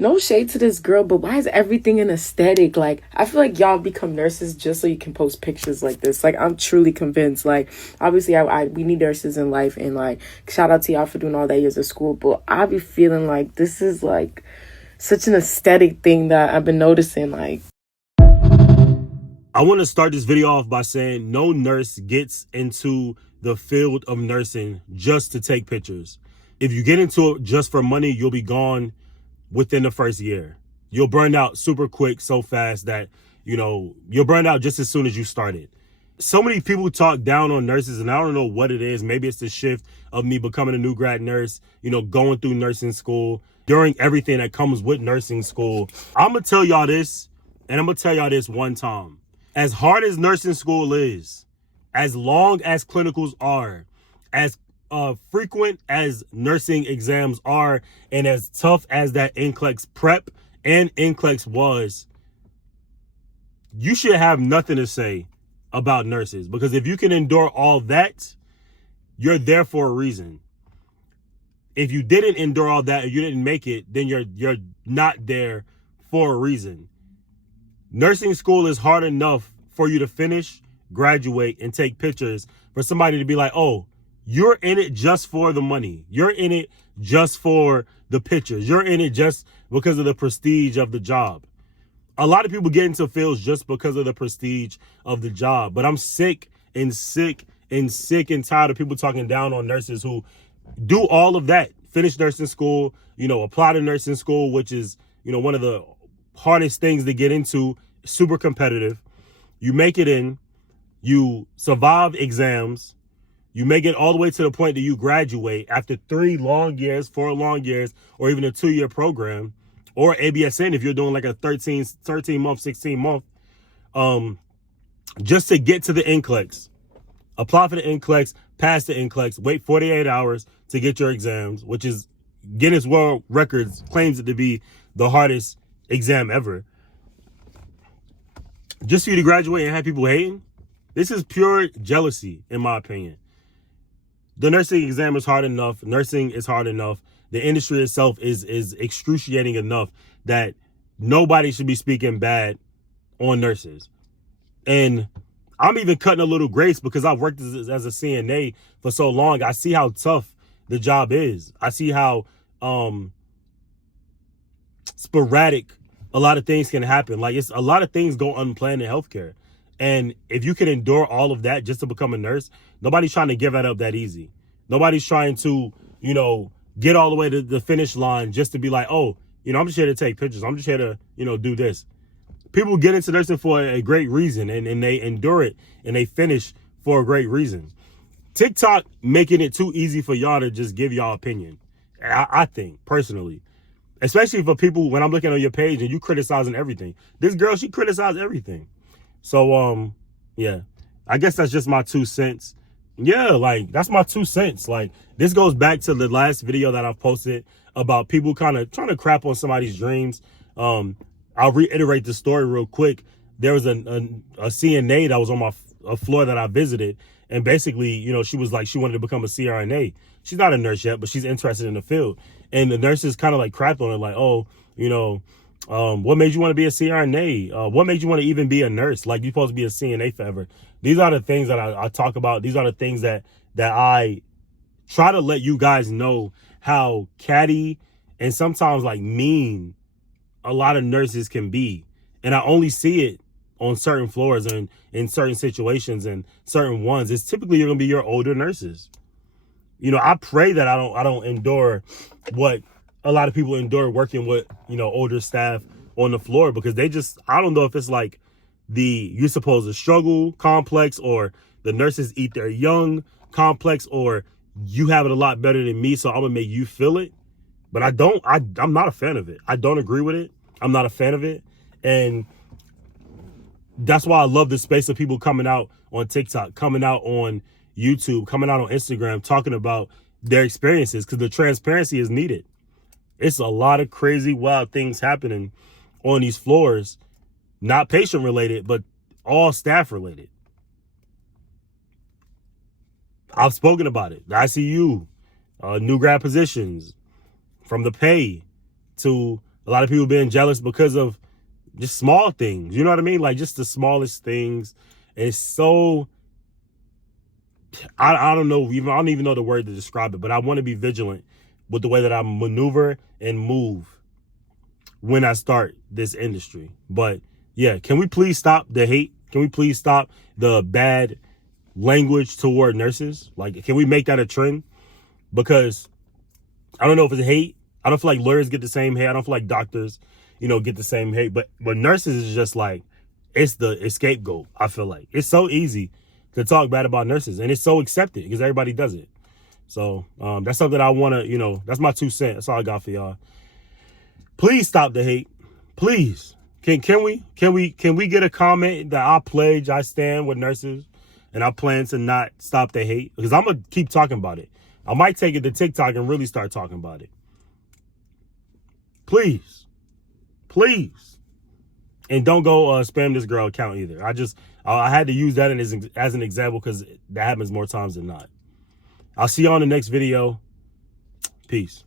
No shade to this girl, but why is everything an aesthetic? Like, I feel like y'all become nurses just so you can post pictures like this. Like, I'm truly convinced. Like, obviously, we need nurses in life, and like, shout out to y'all for doing all that years of school. But I be feeling like this is like such an aesthetic thing that I've been noticing. Like, I want to start this video off by saying no nurse gets into the field of nursing just to take pictures. If you get into it just for money, you'll be gone within the first year. You'll burn out super quick, so fast that, you'll burn out just as soon as you started. So many people talk down on nurses, and I don't know what it is. Maybe it's the shift of me becoming a new grad nurse, going through nursing school, during everything that comes with nursing school. I'm going to tell y'all this, and I'm going to tell y'all this one time. As hard as nursing school is, as long as clinicals are, as frequent as nursing exams are, and as tough as that NCLEX prep and NCLEX was, you should have nothing to say about nurses. Because if you can endure all that, you're there for a reason. If you didn't endure all that, or you didn't make it, then you're not there for a reason. Nursing school is hard enough for you to finish, graduate, and take pictures for somebody to be like, oh, you're in it just for the money. You're in it just for the pictures. You're in it just because of the prestige of the job. A lot of people get into fields just because of the prestige of the job. But I'm sick and tired of people talking down on nurses who do all of that. Finish nursing school, apply to nursing school, which is, one of the hardest things to get into, super competitive. You make it in, you survive exams, you make it all the way to the point that you graduate after 3 long years, 4 long years, or even a 2-year program, or ABSN if you're doing like a 13 month, 16 month, just to get to the NCLEX. Apply for the NCLEX, pass the NCLEX, wait 48 hours to get your exams, which is Guinness World Records claims it to be the hardest exam ever. Just for you to graduate and have people hating, this is pure jealousy, in my opinion. The nursing exam is hard enough. Nursing is hard enough. The industry itself is excruciating enough that nobody should be speaking bad on nurses. And I'm even cutting a little grace because I've worked as a CNA for so long. I see how tough the job is. I see how sporadic a lot of things can happen. Like, it's a lot of things go unplanned in healthcare. And if you can endure all of that just to become a nurse, nobody's trying to give that up that easy. Nobody's trying to, get all the way to the finish line just to be like, oh, I'm just here to take pictures. I'm just here to, do this. People get into nursing for a great reason, and they endure it and they finish for a great reason. TikTok making it too easy for y'all to just give y'all opinion. I think, personally. Especially for people, when I'm looking on your page and you criticizing everything. This girl, she criticized everything. So, yeah, I guess that's just my 2 cents. Yeah, like, that's my 2 cents. Like, this goes back to the last video that I've posted about people kind of trying to crap on somebody's dreams. I'll reiterate the story real quick. There was a CNA that was on a floor that I visited. And basically, she was like, she wanted to become a CRNA. She's not a nurse yet, but she's interested in the field. And the nurses kind of like crapped on her, like, oh, what made you want to be a CRNA? What made you want to even be a nurse? Like, you're supposed to be a CNA forever. These are the things that I talk about. These are the things that I try to let you guys know how catty and sometimes like mean a lot of nurses can be. And I only see it on certain floors and in certain situations and certain ones. It's typically going to be your older nurses. I pray that I don't endure what a lot of people endure working with, older staff on the floor, because I don't know if it's like you're supposed to struggle complex, or the nurses eat their young complex, or you have it a lot better than me, so I'm gonna make you feel it. But I'm not a fan of it. I don't agree with it. I'm not a fan of it. And that's why I love the space of people coming out on TikTok, coming out on YouTube, coming out on Instagram, talking about their experiences, because the transparency is needed. It's a lot of crazy, wild things happening on these floors, not patient related, but all staff related. I've spoken about it. The ICU, new grad positions, from the pay to A lot of people being jealous because of just small things. You know what I mean? Like just the smallest things. And it's so, I don't know, even I don't even know the word to describe it, but I want to be vigilant with the way that I maneuver and move when I start this industry. But yeah, can we please stop the hate? Can we please stop the bad language toward nurses? Like, can we make that a trend? Because I don't know if it's hate. I don't feel like lawyers get the same hate. I don't feel like doctors, get the same hate. But nurses is just like, it's the scapegoat. I feel like it's so easy to talk bad about nurses, and it's so accepted because everybody does it. So that's something I want to, that's my 2 cents. That's all I got for y'all. Please stop the hate. Please. Can we get a comment that I pledge I stand with nurses and I plan to not stop the hate? Because I'm going to keep talking about it. I might take it to TikTok and really start talking about it. Please. Please. And don't go spam this girl account either. I had to use that as an example because that happens more times than not. I'll see you on the next video. Peace.